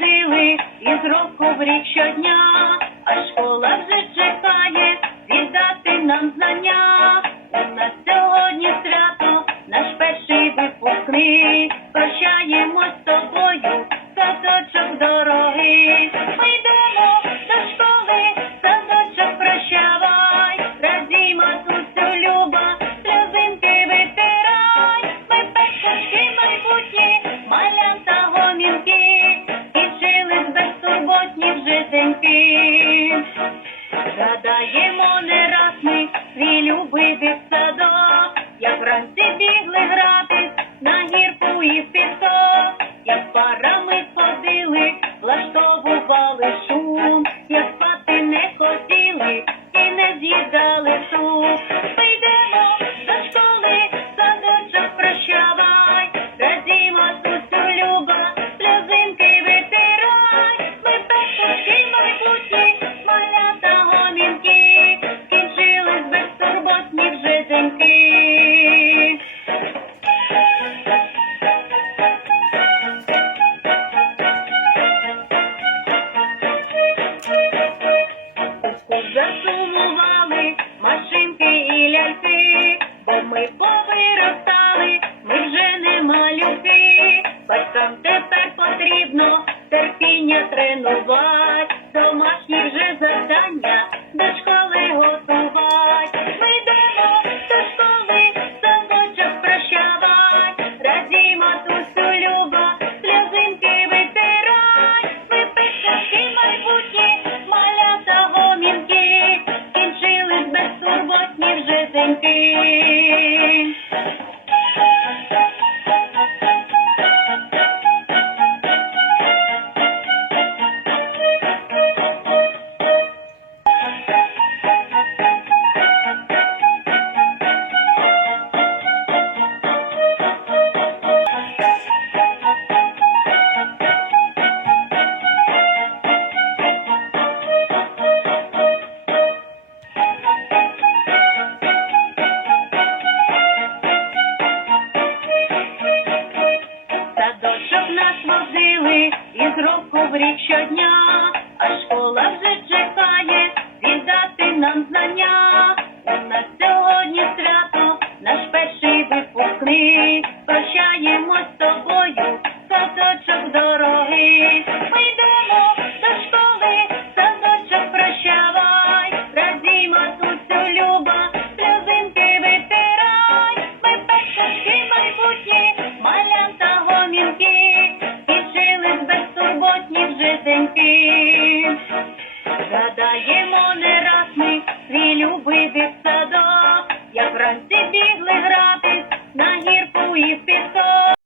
сили із року в рік щодня, а школа вже чекає віддати нам знання. У нас сьогодні свято, наш перший випускний. Прощаємо з тобою, садочок дорогий. парами ходили, влаштовували. потрібно терпіння тренувати. нас возили із року в рік щодня, а школа вже чекає віддати нам. скорботні вже деньки, Гадаємо не раз ми свій любити садок, як вранці бігли грати на гірку і пісок.